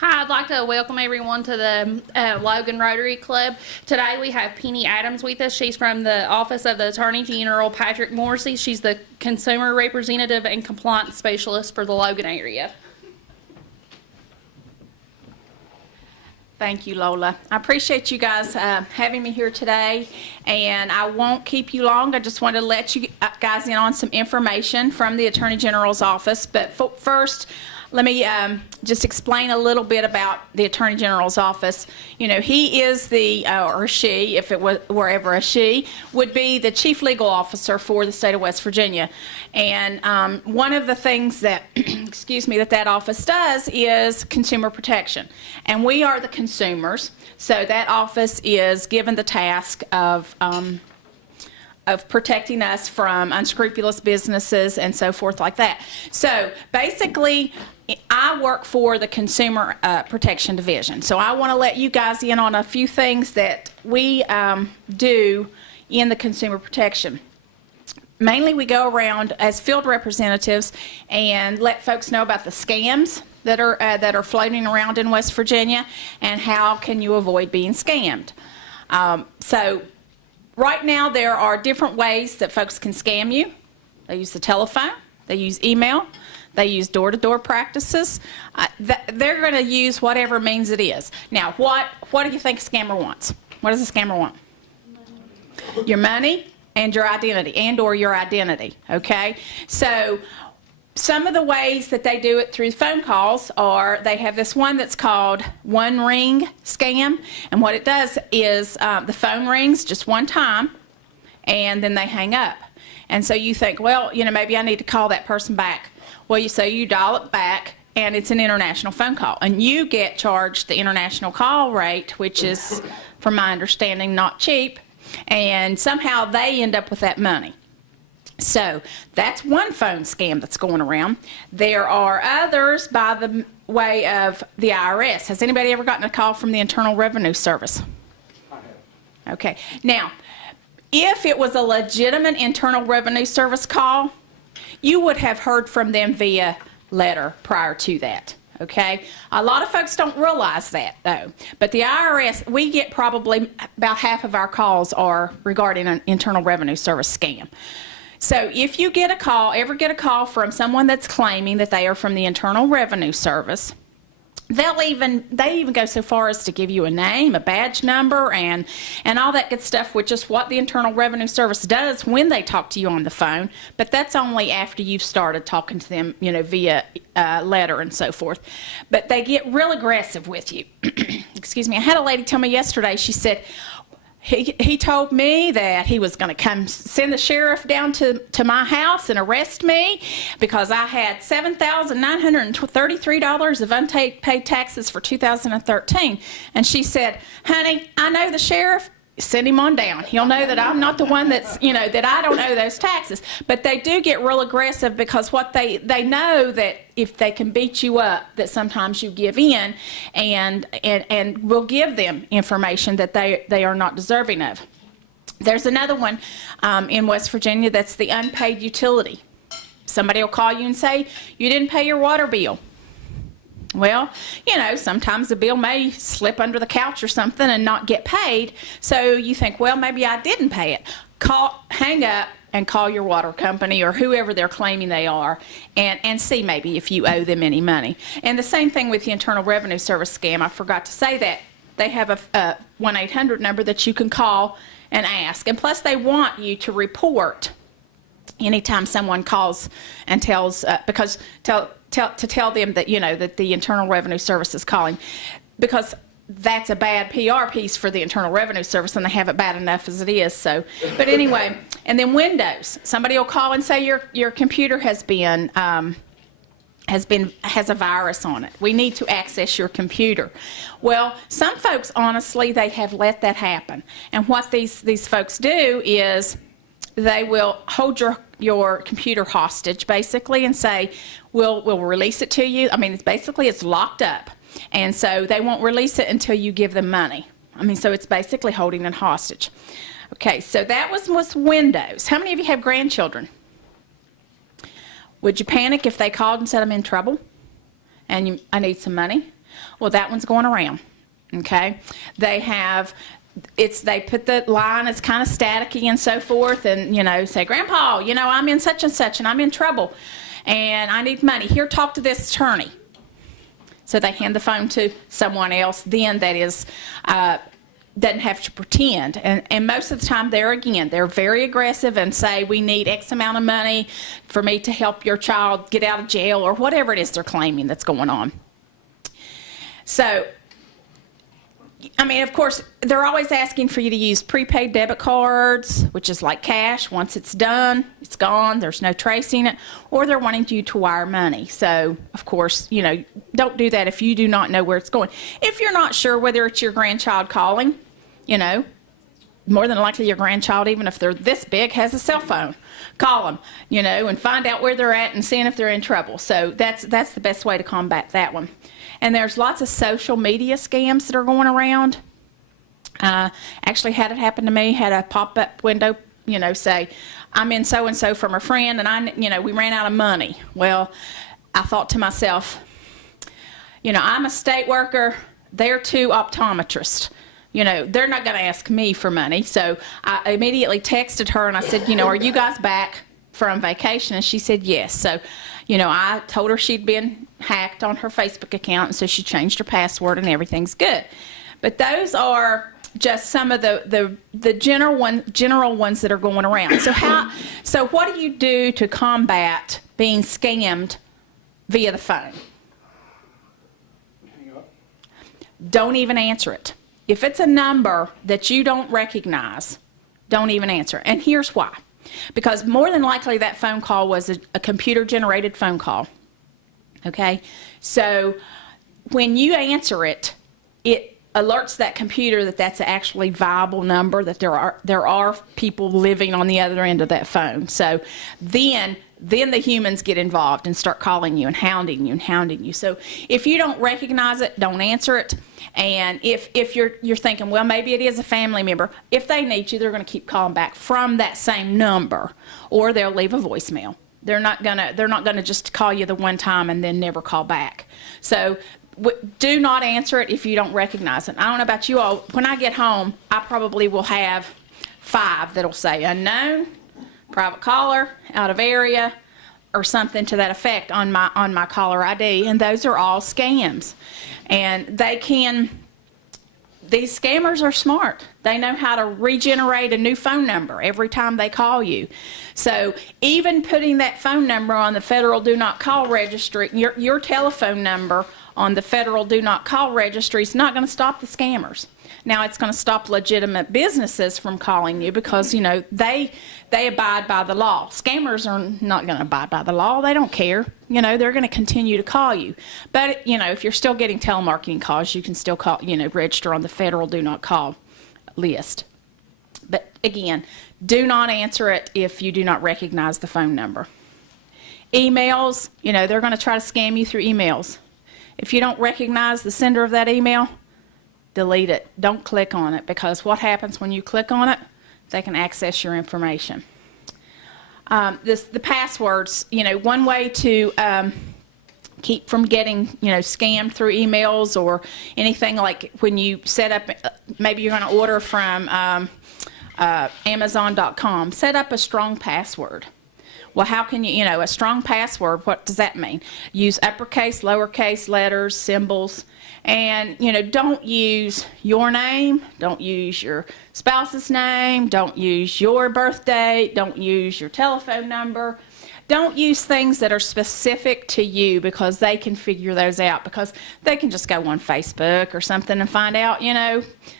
Hi, I'd like to welcome everyone to the Logan Rotary Club. Today we have Peni Adams with us. She's from the Office of the Attorney General Patrick Morrissey. She's the Consumer Representative and Compliance Specialist for the Logan area. Thank you, Lola. I appreciate you guys having me here today, and I won't keep you long. I just want to let you guys in on some information from the Attorney General's office. But first, let me just explain a little bit about the Attorney General's office. You know, he is the, or she, if it were ever a she, would be the Chief Legal Officer for the state of West Virginia. And one of the things that, excuse me, that office does is consumer protection. And we are the consumers, so that office is given the task of protecting us from unscrupulous businesses and so forth like that. So basically, I work for the Consumer Protection Division. So I want to let you guys in on a few things that we do in the consumer protection. Mainly we go around as field representatives and let folks know about the scams that are floating around in West Virginia and how can you avoid being scammed. So right now there are different ways that folks can scam you. They use the telephone, they use email, they use door-to-door practices. They're going to use whatever means it is. Now, what do you think a scammer wants? What does a scammer want? Your money and your identity, and/or your identity, okay? So some of the ways that they do it through phone calls are they have this one that's called one ring scam, and what it does is the phone rings just one time and then they hang up. And so you think, well, you know, maybe I need to call that person back. Well, you dial it back and it's an international phone call, and you get charged the international call rate, which is, from my understanding, not cheap, and somehow they end up with that money. So that's one phone scam that's going around. There are others by the way of the IRS. Has anybody ever gotten a call from the Internal Revenue Service? I have. Okay. Now, if it was a legitimate Internal Revenue Service call, you would have heard from them via letter prior to that. Okay? A lot of folks don't realize that, though. But the IRS, we get probably about half of our calls are regarding an Internal Revenue Service scam. So if you get a call, ever get a call from someone that's claiming that they are from the Internal Revenue Service, they even go so far as to give you a name, a badge number, and all that good stuff, which is what the Internal Revenue Service does when they talk to you on the phone. But that's only after you've started talking to them, you know, via letter and so forth. But they get real aggressive with you. Excuse me. I had a lady tell me yesterday. She said, He told me that he was going to come send the sheriff down to my house and arrest me because I had $7,933 of unpaid taxes for 2013. And she said, honey, I know the sheriff. Send him on down. He'll know that I'm not the one that's, you know, that I don't owe those taxes. But they do get real aggressive because what they know that if they can beat you up, that sometimes you give in and will give them information that they are not deserving of. There's another one in West Virginia that's the unpaid utility. Somebody will call you and say, you didn't pay your water bill. Well, you know, sometimes the bill may slip under the couch or something and not get paid. So you think, well, maybe I didn't pay it. Hang up and call your water company or whoever they're claiming they are and see maybe if you owe them any money. And the same thing with the Internal Revenue Service scam. I forgot to say that. They have a 1-800 number that you can call and ask. And plus they want you to report anytime someone calls and tells, to tell them that, you know, that the Internal Revenue Service is calling, because that's a bad PR piece for the Internal Revenue Service, and they have it bad enough as it is. So, but anyway, and then Windows. Somebody will call and say your computer has a virus on it. We need to access your computer. Well, some folks, honestly, they have let that happen. And what these folks do is they will hold your computer hostage, basically, and say, we'll release it to you. I mean, it's locked up. And so they won't release it until you give them money. I mean, so it's basically holding it hostage. Okay, so that was Windows. How many of you have grandchildren? Would you panic if they called and said, I'm in trouble and I need some money? Well, that one's going around, okay? They put the line, it's kind of staticky and so forth, and, say, Grandpa, I'm in such and such, and I'm in trouble, and I need money. Here, talk to this attorney. So they hand the phone to someone else, then that is, doesn't have to pretend. And most of the time, they're very aggressive and say, we need X amount of money for me to help your child get out of jail, or whatever it is they're claiming that's going on. So, of course, they're always asking for you to use prepaid debit cards, which is like cash. Once it's done, it's gone. There's no tracing it. Or they're wanting you to wire money. So, of course, don't do that if you do not know where it's going. If you're not sure whether it's your grandchild calling, more than likely your grandchild, even if they're this big, has a cell phone. Call them, and find out where they're at and seeing if they're in trouble. So that's the best way to combat that one. And there's lots of social media scams that are going around. Actually had it happen to me. Had a pop-up window, say, I'm in so-and-so from a friend, and we ran out of money. Well, I thought to myself, I'm a state worker. They're two optometrists. They're not going to ask me for money. So I immediately texted her and I said, are you guys back from vacation? And she said yes. So, I told her she'd been hacked on her Facebook account, and so she changed her password and everything's good. But those are just some of the general ones that are going around. So what do you do to combat being scammed via the phone? Hang up. Don't even answer it. If it's a number that you don't recognize, don't even answer. And here's why. Because more than likely that phone call was a computer-generated phone call. Okay? So when you answer it, it alerts that computer that that's an actually viable number, that there are people living on the other end of that phone. So then the humans get involved and start calling you and hounding you. So if you don't recognize it, don't answer it. And if you're thinking, well, maybe it is a family member, if they need you, they're going to keep calling back from that same number, or they'll leave a voicemail. They're not gonna just call you the one time and then never call back. So do not answer it if you don't recognize it. I don't know about you all. When I get home, I probably will have 5 that'll say unknown, private caller, out of area, or something to that effect on my caller ID, and those are all scams. And these scammers are smart. They know how to regenerate a new phone number every time they call you. So even putting that phone number on the federal do not call registry, your telephone number on the federal do not call registry is not going to stop the scammers. Now, it's going to stop legitimate businesses from calling you because, they abide by the law. Scammers are not going to abide by the law. They don't care. They're going to continue to call you. But, if you're still getting telemarketing calls, you can still call, register on the federal do not call list. But, again, do not answer it if you do not recognize the phone number. Emails, they're going to try to scam you through emails. If you don't recognize the sender of that email, delete it. Don't click on it, because what happens when you click on it, they can access your information. The passwords, one way to keep from getting, scammed through emails or anything, like when you set up, maybe you're going to order from Amazon.com, set up a strong password. Well, how can you, a strong password, what does that mean? Use uppercase, lowercase letters, symbols, and, don't use your name, don't use your spouse's name, don't use your birth date, don't use your telephone number. Don't use things that are specific to you, because they can figure those out, because they can just go on Facebook or something and find out,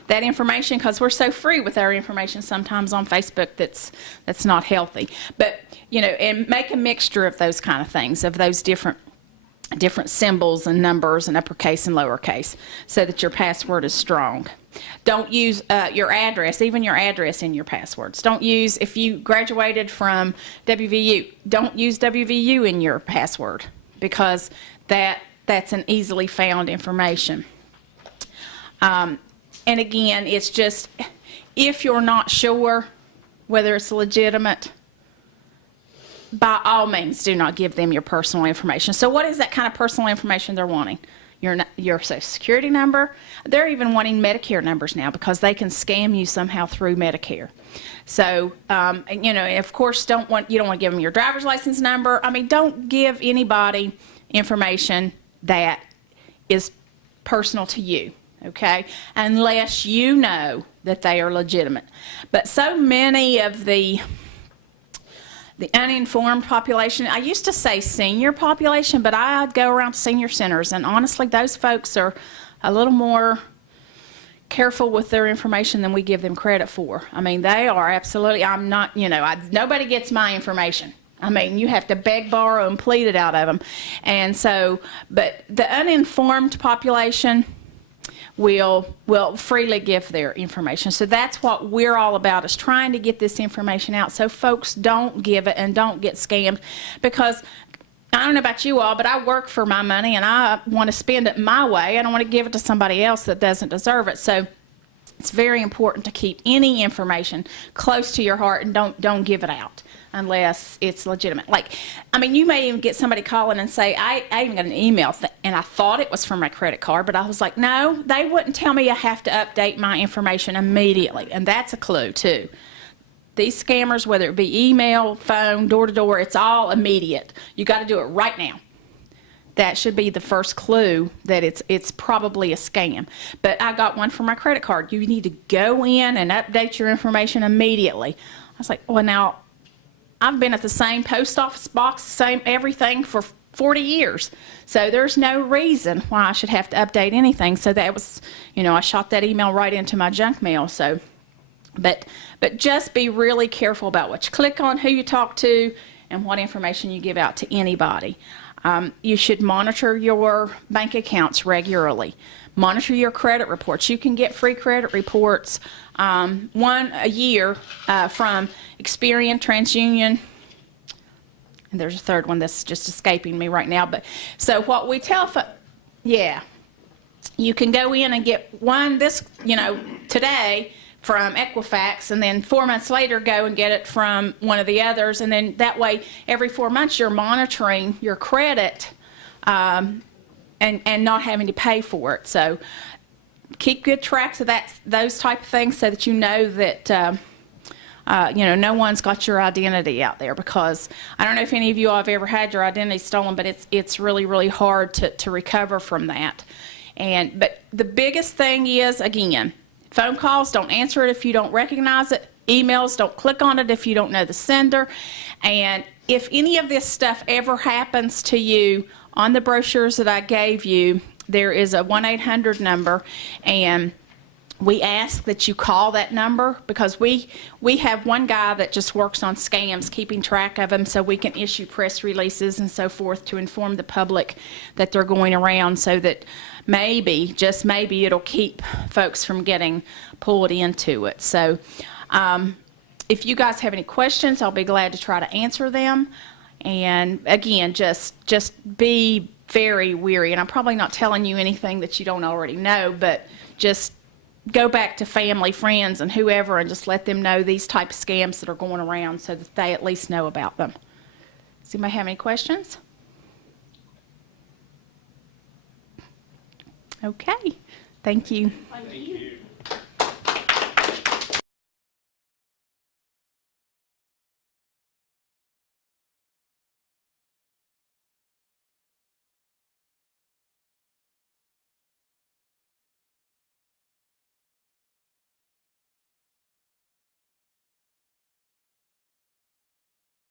that information, because we're so free with our information sometimes on Facebook that's not healthy. But, and make a mixture of those kind of things, of those different symbols and numbers and uppercase and lowercase, so that your password is strong. Don't use your address, even your address in your passwords. Don't use, if you graduated from WVU, don't use WVU in your password, because that's an easily found information. And again, it's just, if you're not sure whether it's legitimate, by all means, do not give them your personal information. So what is that kind of personal information they're wanting? your Social Security number. They're even wanting Medicare numbers now because they can scam you somehow through Medicare. So, and, you know, of course, you don't want to give them your driver's license number. I mean, don't give anybody information that is personal to you, okay, unless you know that they are legitimate. But so many of the uninformed population, I used to say senior population, but I'd go around to senior centers, and honestly, those folks are a little more careful with their information than we give them credit for. I mean, they are absolutely, I'm not, you know, nobody gets my information. I mean, you have to beg, borrow, and plead it out of them. And so, but the uninformed population will freely give their information. So that's what we're all about, is trying to get this information out so folks don't give it and don't get scammed. Because I don't know about you all, but I work for my money and I want to spend it my way. I don't want to give it to somebody else that doesn't deserve it. So it's very important to keep any information close to your heart and don't give it out unless it's legitimate. Like, I mean, you may even get somebody calling and say, I even got an email and I thought it was from my credit card, but I was like, no, they wouldn't tell me I have to update my information immediately. And that's a clue too. These scammers, whether it be email, phone, door to door, it's all immediate. You got to do it right now. That should be the first clue that it's probably a scam. But I got one for my credit card. You need to go in and update your information immediately. I was like, well, now, I've been at the same post office box, same everything for 40 years. So there's no reason why I should have to update anything. So that was, you know, I shot that email right into my junk mail. So, but just be really careful about what you click on, who you talk to, and what information you give out to anybody. You should monitor your bank accounts regularly. Monitor your credit reports. You can get free credit reports, one a year from Experian, TransUnion, and there's a third one that's just escaping me right now. But so what we tell, yeah, you can go in and get one today from Equifax, and then 4 months later go and get it from one of the others, and then that way every 4 months you're monitoring your credit and not having to pay for it. So keep good tracks of those type of things so that you know that no one's got your identity out there, because I don't know if any of you all have ever had your identity stolen, but it's really, really hard to recover from that. But the biggest thing is, again, phone calls, don't answer it if you don't recognize it. Emails, don't click on it if you don't know the sender. And if any of this stuff ever happens to you, on the brochures that I gave you, there is a 1-800 number, and we ask that you call that number, because we have one guy that just works on scams, keeping track of them, so we can issue press releases and so forth to inform the public that they're going around, so that maybe, just maybe, it'll keep folks from getting pulled into it. So if you guys have any questions, I'll be glad to try to answer them. And again, just be very wary. And I'm probably not telling you anything that you don't already know, but just go back to family, friends, and whoever, and just let them know these type of scams that are going around, so that they at least know about them. Does anybody have any questions? Okay. Thank you. Thank you.